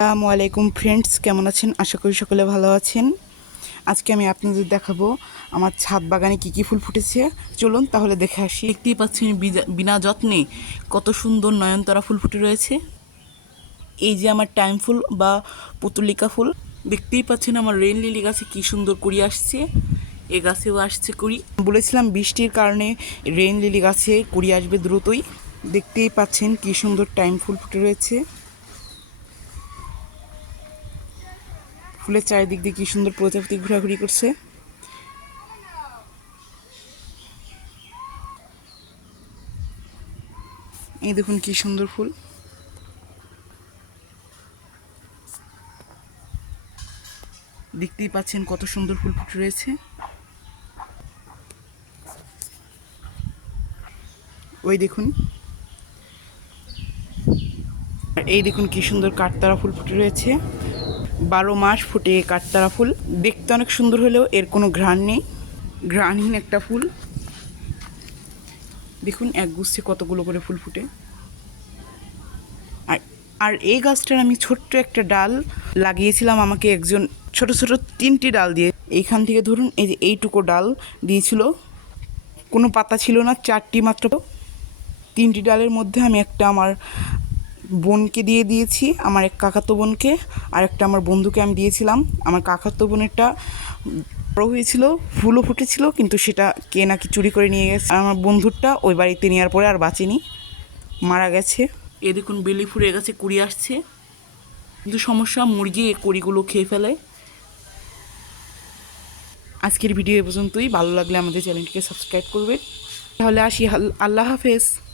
আসসালামু আলাইকুম ফ্রেন্ডস, কেমন আছেন? আশা করি সকলে ভালো আছেন। আজকে আমি আপনাদের দেখাবো আমার ছাদ বাগানে কি কি ফুল ফুটেছে। চলুন তাহলে দেখে আসি। দেখতেই পাচ্ছেন বিনা যত্নে কত সুন্দর নয়নতারা ফুল ফুটে রয়েছে। এই যে আমার টাইম ফুল বা পুতুলিকা ফুল, দেখতেই পাচ্ছেন আমার রেইন লিলি গাছে কি সুন্দর কুড়ি আসছে। এ গাছেও আসছে কুড়ি। বলেছিলাম বৃষ্টির কারণে রেইন লিলি গাছে কুড়ি আসবে দ্রুতই। দেখতেই পাচ্ছেন কি সুন্দর টাইম ফুল ফুটে রয়েছে। ফুলের চারিদিক দিয়ে কি সুন্দর প্রজাপতি ঘোরাঘুরি করছে। এই দেখুন কি সুন্দর ফুল। দেখতেই পাচ্ছেন কত সুন্দর ফুল ফুটে রয়েছে। ওই দেখুন, এই দেখুন কি সুন্দর কাঠতারা ফুল ফুটে রয়েছে। 12 মাস ফুটে কাঠতারা ফুল। দেখতে অনেক সুন্দর হলেও এর কোনো ঘ্রাণ নেই, ঘ্রাণহীন একটা ফুল। দেখুন একগুচ্ছে কতগুলো করে ফুল ফুটে। আর আর এই গাছটার আমি ছোট্ট একটা ডাল লাগিয়েছিলাম, আমাকে একজন ছোট ছোট 3টি ডাল দিয়ে, এইখান থেকে ধরুন এই যে এইটুকু ডাল দিয়েছিল, কোনো পাতা ছিল না, 4টি মাত্র। 3টি ডালের মধ্যে আমি একটা আমার বোনকে দিয়েছি, আমার এক কাকাতো বোনকে, আর একটা আমার বন্ধুকে আমি দিয়েছিলাম। আমার কাকাতো বোনেরটা বড় হয়েছিল, ফুলও ফুটেছিল, কিন্তু সেটা কে নাকি চুরি করে নিয়ে গেছে। আর আমার বন্ধুরটা ওই বাড়িতে নেওয়ার পরে আর বাঁচেনি, মারা গেছে। এ দেখুন বেলি ফুলের গাছে কুড়ি আসছে, কিন্তু সমস্যা মুরগি এই কুড়িগুলো খেয়ে ফেলে। আজকের ভিডিও এ পর্যন্তই। ভালো লাগলে আমাদের চ্যানেলটিকে সাবস্ক্রাইব করবে। তাহলে আসি, আল্লাহ হাফেজ।